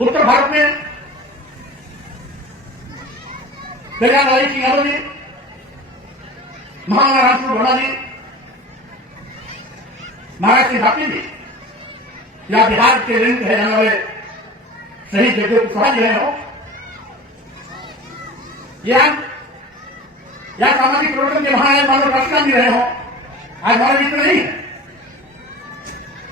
उत्तर भारत में कल्याणकारी सिंह यादव जी, महाराणा रामपुर वर्मा जी, महाराज सिंह ठाकुर जी, या बिहार के रैंक है जाने वाले शहीद जगदेव कुशवाहा जी रहे हो, या सामाजिक परिवर्तन के महानायक मानव परशुराम जी रहे हो, आज हमारे बीच में नहीं है,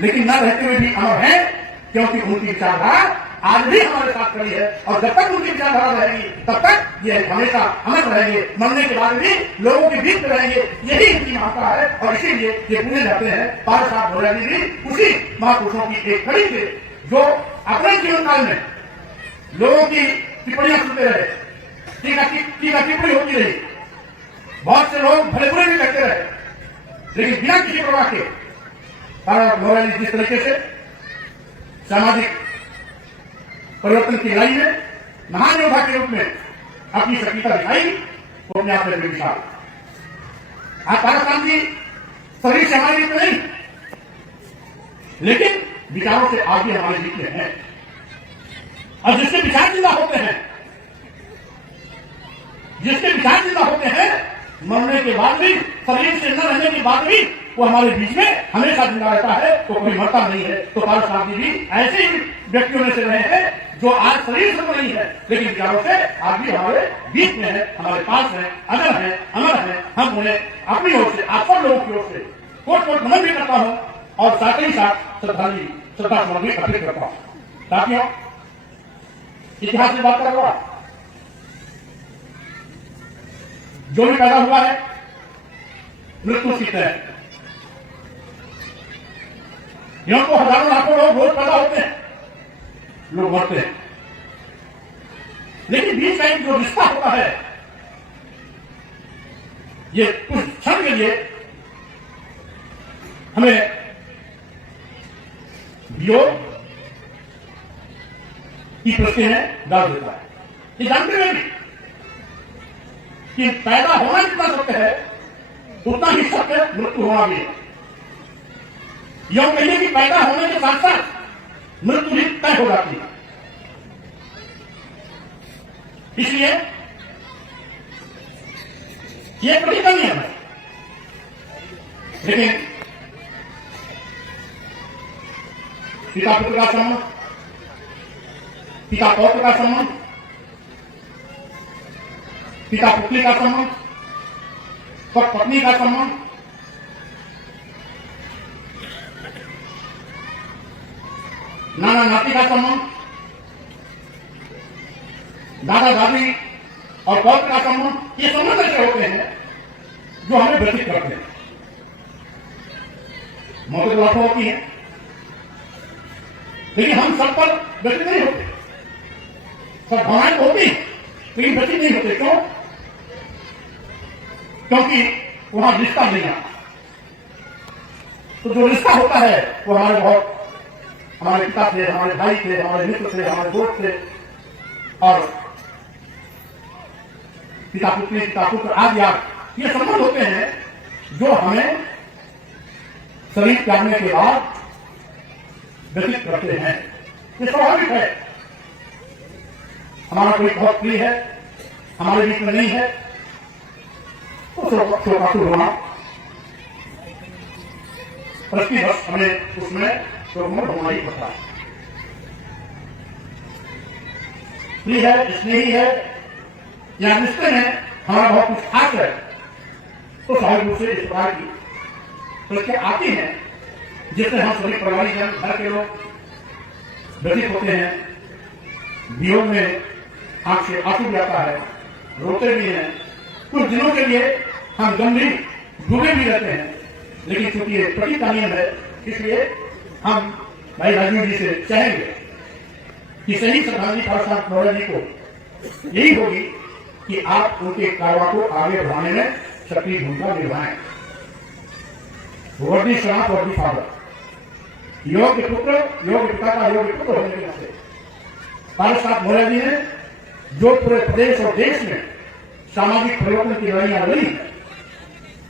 लेकिन न रहते हुए भी अमर है, क्योंकि उनकी विचारधारा आज भी हमारे साथ खड़ी है और जब तक उनकी विचारधारा रहेगी तब तक ये हमेशा अमर रहेंगे, मरने के बाद भी लोगों के बीच में रहेंगे। यही इनकी महत्ता है और इसीलिए ये पुण्य जाते हैं। पारस साहब भोलाजी भी उसी महापुरुषों की एक कड़ी थे जो अपने जीवन काल में लोगों की टिप्पणियां सुनते रहे, टीका टिप्पणी होती रही, बहुत से लोग भले बुरे भी कहते रहे, लेकिन बिना किसी प्रवाह के पारस भोलाजी जिस तरीके से सामाजिक परिवर्तन की लड़ाई में महान योद्धा के रूप में अपनी सक्रियता दिखाई, वो अपने आप में बेमिसाल। आज पारस जी शरीर से हमारे बीच में नहीं, लेकिन विचारों से आगे हमारे बीच में है, और जिसके विचार जिंदा होते हैं, मरने के बाद भी, शरीर से न रहने के बाद भी वो हमारे बीच में हमेशा जिंदा रहता है, तो कोई मरता नहीं है। तो पारस साहब जी भी ऐसे ही व्यक्तियों में से रहे हैं जो आज शरीर से तो नहीं है, लेकिन विचारों से आज भी हमारे बीच में है, हमारे पास है, अमर है। हम उन्हें अपनी ओर से, आप सब लोगों की ओर से कोट कोट नमन भी करता हूं और साथ ही साथ श्रद्धा सुमन भी अर्पित करता हूं। साथियों, इतिहास से बात कर रहा, जो भी पैदा हुआ है मृत्यु सीखता है। यहां तो हजारों लाखों लोग रोज पैदा होते हैं, लोग मरते हैं, लेकिन बीच का जो रिश्ता होता है, ये कुछ क्षण के लिए हमें वियोग की प्रश्न में डाल देता है। ये जानते हुए भी कि पैदा होना जितना सत्य है उतना ही सत्य मृत्यु होना भी है। यह कहिए कि पैदा होने के साथ साथ मृत्यु भी तय हो जाती है। इसलिए ये बड़ी कमी है, लेकिन पिता पुत्र का संबंध, पिता पौत्र का संबंध, पिता पुत्री का संबंध, पत्नी का संबंध, नाना नाती का संबंध, दादा दादी और पौत्र का संबंध, ये संबंध ऐसे होते हैं जो हमें व्यतीत करते हैं। मौतें तो लाखों होती हैं, लेकिन हम सब पर व्यतीत नहीं होते। सब भावनाएं होती, लेकिन व्यतीत नहीं होते। क्यों? क्योंकि वहां रिश्ता नहीं आता। तो जो रिश्ता होता है वो हमारे पिता थे, हमारे भाई थे, हमारे मित्र थे, हमारे दोस्त थे, और पिता पुत्र आदि ये संबंध होते हैं जो हमें शरीर त्यागने के बाद व्यतीत करते हैं। ये स्वाभाविक है। हमारा कोई बहुत प्रिय है, हमारे बीच में नहीं है, तो शोकाकुल होना प्रतिवर्ष हमें उसमें शोकमय होना ही पड़ता है। प्रिय है, स्नेही है, या रिश्ते में हमारा बहुत कुछ खास है, तो स्वाभाविक रूप से इस प्रकार की प्रक्रिया आती है जिससे हम सभी परिवारिक जन, घर के लोग व्यतीत होते हैं। वियोग में आंख से आंसू भी आता है, रोते भी हैं, कुछ दिनों के लिए हम गंभीर डूबे भी रहते हैं, लेकिन चूंकि ये प्रकृति का नियम है, इसलिए हम भाई राजीव जी से चाहेंगे कि सही श्रद्धांजलि पारस भोलाजी को यही होगी कि आप उनके कार्यों को आगे बढ़ाने में सक्रिय भूमिका निभाएं। वर्दी शनाथ, वर्दी फादर, योग्य पुत्र, योग्य पिता का योग्य पुत्र होने के नाते पारस भोलाजी ने जो पूरे प्रदेश और देश में सामाजिक परिवर्तन की लड़ाइयां लड़ी,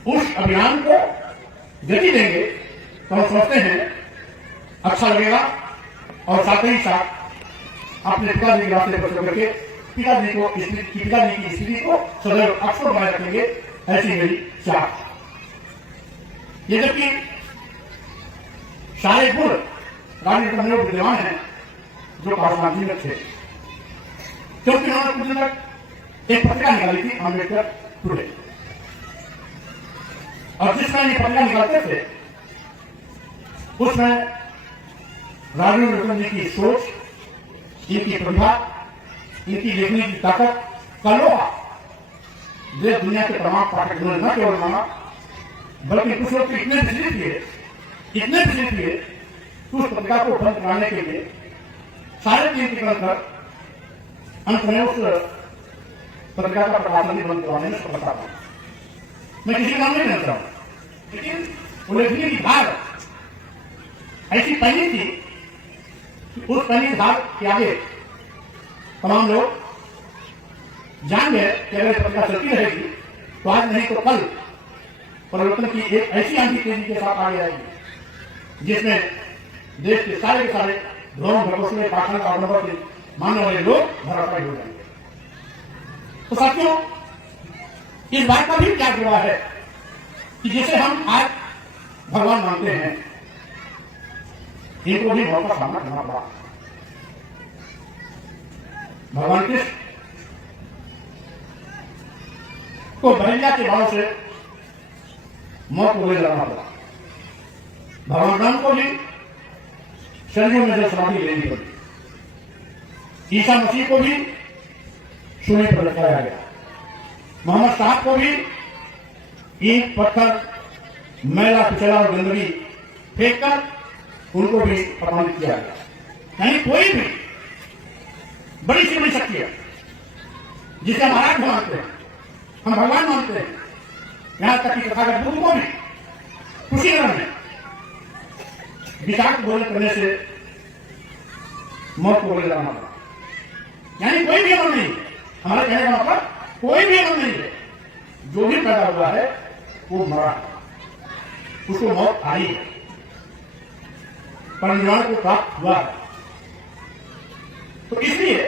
उस अभियान को गति देंगे तो हम सोचते हैं अच्छा लगेगा, और साथ ही साथ अपने पिताजी के रास्ते पर चल करके पिताजी की स्थिति को सदैव अक्षर बनाए रखेंगे, ऐसी मेरी चाह। ये जबकि सारे गुण राजनीति में विद्यमान है जो पासवान में थे, क्योंकि उन्होंने कुछ दिन तक एक पत्रिका निकाली थी अम्बेडकर टुडे, और जिसमें ये पत्रिका निकालते थे उसमें राजीव रतन जी की सोच, इनकी प्रतिभा, इनकी लेखनी की ताकत का लोहा देश दुनिया के तमाम पाठक न केवल माना, बल्कि कुछ लोग इतने बिजली किए कि उस पत्रिका को बंद कराने के लिए सारे चीज निकलकर अंत में उस पत्रिका का प्रकाशन भी बंद करवाने में सफलता पाई। मैं किसी का नाम नहीं लेना चाहूँ, लेकिन उल्लेखनीय की धार ऐसी पहली थी कि उस पहली धार के आगे तमाम लोग जान गए कि अगर पत्रिका चलती रहेगी तो आज नहीं तो कल परिवर्तन की एक ऐसी आंधी तेजी के साथ आगे आएगी जिसमें देश के सारे धर्म भरोसे पाखंड और नंबर मानने वाले लोग धराशायी हो जाएंगे। तो साथियों, इस बात का भी क्या गवाह है कि जिसे हम आज भगवान मानते हैं, इनको भी मौत का सामना करना पड़ा। भगवान कृष्ण को बलिया के भाव से मौत को ले जाना पड़ा। भगवान राम को भी शरीरों में जल समाधि लेनी पड़ी। ईसा मसीह को भी सूली पर लटकाया गया। मोहम्मद साहब को भी ईंट, पत्थर, मैला, कुचला और गंदगी फेंक कर उनको भी अपमानित किया गया। यानी कोई भी बड़ी से बड़ी शक्ति है जिसे हम आराध्य मानते हैं, हम भगवान मानते हैं, यहां तक कि तथागत बुद्ध को भी कुशीनगर में विषाक्त भोजन करने से मौत को ले जाना पड़ा। यानी कोई भी अमल नहीं है, हमारे कहने का मतलब कोई भी अमल नहीं है। जो भी पैदा हुआ है वो मरा, उसको मौत आई है, परिणाम को प्राप्त हुआ है। तो इसलिए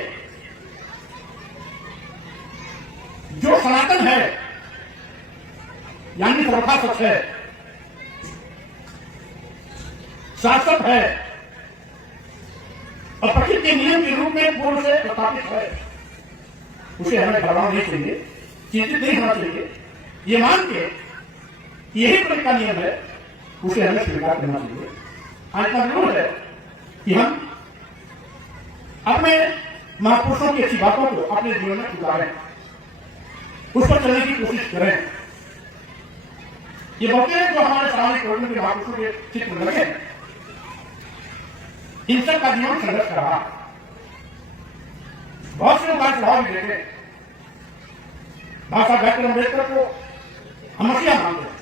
जो सनातन है यानी सर्वथा सच है, शाश्वत है और प्रकृति के नियम के रूप में पूर्व से स्थापित है, उसे हमें घबराना नहीं चाहिए, चिंतित नहीं होना चाहिए। ये मान के यही प्रकृति का नियम है, उसे हमें स्वीकार करना चाहिए। आज का जरूर है कि हम अपने महापुरुषों की अच्छी बातों को अपने जीवन में उतारें, उस पर चलने की कोशिश करें। ये बहुतेरे जो हमारे सामाजिक प्रयोजन के महापुरुषों के चित्र लगे, इन सब का जीवन संघर्ष कर रहा। बहुत से लोग आज प्रभाव भी देते, बाबा डॉक्टर अम्बेडकर को हम मसीहा मानते हैं।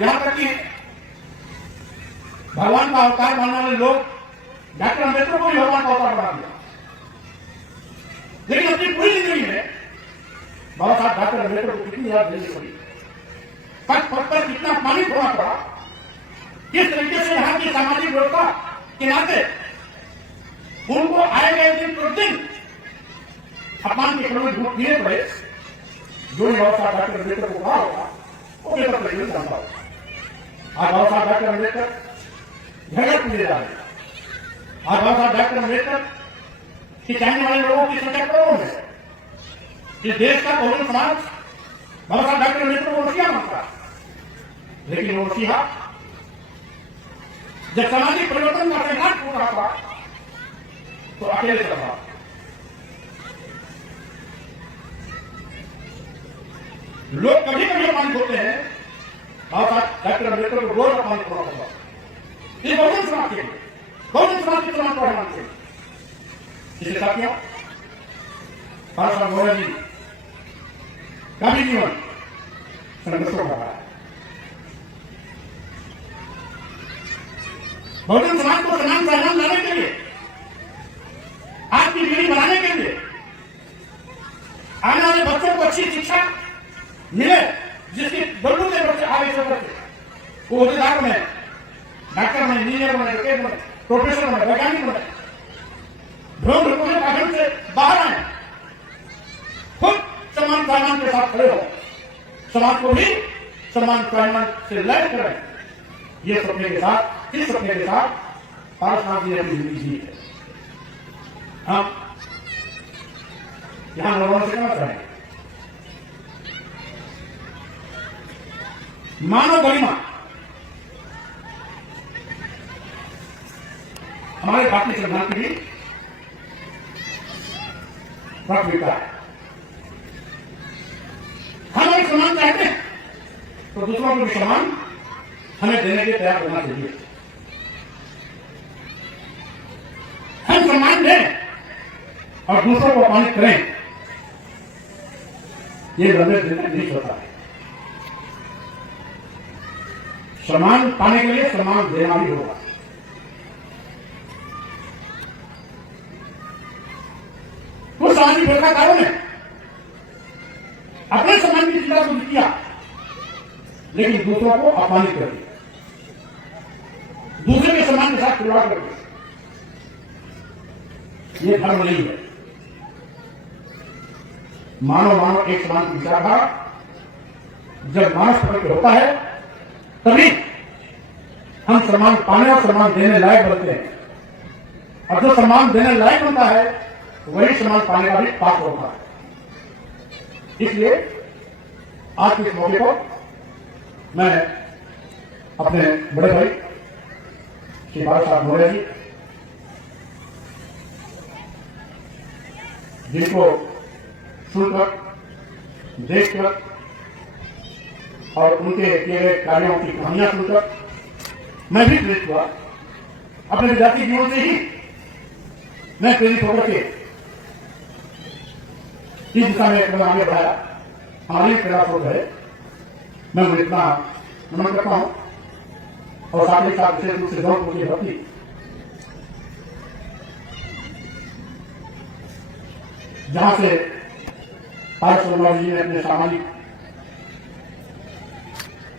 यहां तक कि भगवान का अवतार मानने वाले लोग डॉक्टर अम्बेडकर को भी भगवान का अवतार बना दिया। लेकिन अपनी पूरी जिंदगी में बाबा साहब डॉक्टर अम्बेडकर को कितनी याद देनी पड़ी, पद पर कितना पानी खोना पड़ा, किस तरीके से यहाँ की सामाजिक व्यवस्था के नाते उनको आए गए दिन प्रतिदिन अपमान के खड़े झूठ दिए पड़े। जो बाबा साहब डॉक्टर अम्बेडकर को कहा होगा वो बेहतर तरीके से जानता होगा। आज बाबा साहब डॉक्टर अम्बेडकर झगड़ पूजे जा रहे हैं। आज बाबा साहब डॉक्टर अम्बेडकर के चाहने वाले लोगों की संख्या करोड़ों है। इस देश का बहुजन समाज बाबा साहब डॉक्टर अम्बेडकर को मसीहा मानता है, लेकिन वो मसीहा जब सामाजिक परिवर्तन का प्रयास हो रहा था तो अकेले चल रहा। लोग कभी कभी अपमानित होते हैं, बाबा साहब डॉक्टर अम्बेडकर को रोज अपमानित होना पड़ा। ये बहुजन समाज के लिए, बहुजन समाज के समाज को मानते हैं। इसके साथियों, बाबा साहब गौरव जी का भी जीवन संघर्ष हो रहा है। बहुजन समाज को समान पहचान लाने के लिए, आज की पीढ़ी बनाने के लिए, आने वाले बच्चों को अच्छी शिक्षा मिले, जिसकी बल्लू के बच्चे आगे चल सके, वो होदेदार में, डॉक्टर में, इंजीनियर में, प्रोफेसर बने, वैज्ञानिक बने, भ्रम भ्रम पाठन से बाहर आए, खुद सम्मान सम्मान के साथ खड़े हो, समाज को भी सम्मान सम्मान से लय करें। ये सपने के साथ, इस सपने के साथ पारसनाथ जी ने अपनी जिंदगी जी है। हम यहां लोगों से कहना चाहेंगे, मानव गरिमा हमारे भारतीय संविधान की भी प्राथमिकता है। हम एक सम्मान चाहते हैं तो दूसरों को भी सम्मान हमें देने के लिए तैयार होना चाहिए। हम सम्मान दें और दूसरों को अपमानित करें, ये लंबे दिन में नहीं होता है। सम्मान पाने के लिए सम्मान देना भी होगा। कुछ सामाजिक व्यवस्थाकारों ने अपने सम्मान की चिंता तो किया, लेकिन दूसरों को अपमानित कर दिया, दूसरे के सम्मान के साथ खिलवाड़ कर दिया। ये धर्म नहीं है। मानव मानव एक समान की विचारधारा जब मानस प्रकट होता है, तभी हम सम्मान पाने और सम्मान देने लायक बनते हैं। और जो सम्मान देने लायक बनता है वही सम्मान पाने का भी पात्र होता है। इसलिए आज के इस मौके पर मैं अपने बड़े भाई श्री भारत साहब मौर्य जी, जिनको सुनकर, देखकर और उनके किए गए कार्यों की कहानियां सुनकर मैं भी प्रेरित हुआ। अपने विद्यार्थी जीवन से ही मैं प्रेरित होकर के इस दिशा में कदम आगे बढ़ाया। हमारी प्रेरणा स्रोत है, मैं उन्हें इतना नमन करता हूं। और साथ ही साथ विशेष रूप से जौनपुर की भर्ती, जहां से पारस जी ने अपने सामाजिक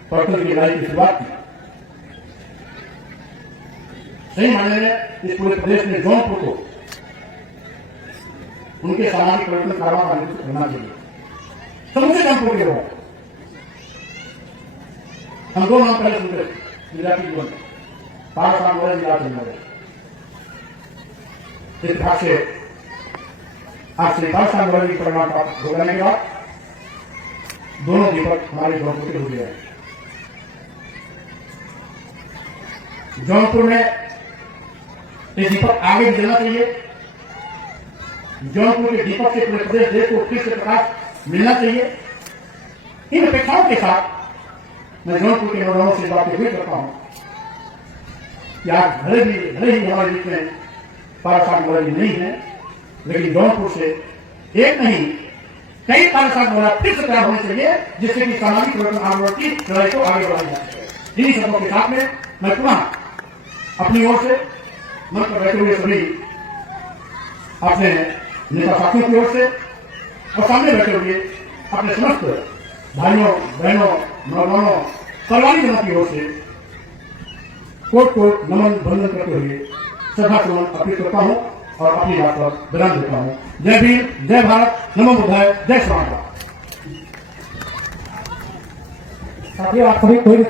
प्रवर्तन की लड़ाई की शुरुआत की। सही मायने में इस पूरे प्रदेश में जौनपुर को उनके सामाजिक परिवर्तन कार्यों का नेतृत्व करना चाहिए। समूचे जौनपुर के लोग, हम दो नाम पहले सुनते विद्यार्थी जीवन में, पारस राम मौर्य, विराट मौर्य। इतिहास से आज श्री पारस राम मौर्य की परिणाम प्राप्त हो जाने के बाद दोनों दीपक हमारे जौनपुर के हो गए हैं। जौनपुर में ये दीपक आगे भी जलना चाहिए। जौनपुर के दीपक से पूरे प्रदेश देश को फिर से प्रकाश मिलना चाहिए। इन अपेक्षाओं के साथ मैं जौनपुर के नौजवानों से बातें हुई करता हूं कि आज भले ही हमारे बीच में पारस राम मौर्य नहीं है, लेकिन जौनपुर से एक नहीं कई पारस राम मौर्य फिर से तैयार होने चाहिए, जिससे कि सामाजिक परिवर्तन आंदोलन की लड़ाई को आगे बढ़ाई जा सके। इन्हीं शब्दों के साथ में मैं पुनः अपनी ओर से मन पर बैठे हुए सभी अपने नेता साथियों की ओर से और सामने बैठे हुए अपने समस्त भाइयों बहनों नौजवानों सर्वांगी जनता की ओर से कोट को नमन वंदन करते हुए श्रद्धा सुमन अर्पित करता हूं और अपनी बात पर विराम देता हूं। जय भीम, जय भारत, नमो बुद्धाय, जय श्री राम। साथियों, आप सभी कोई भी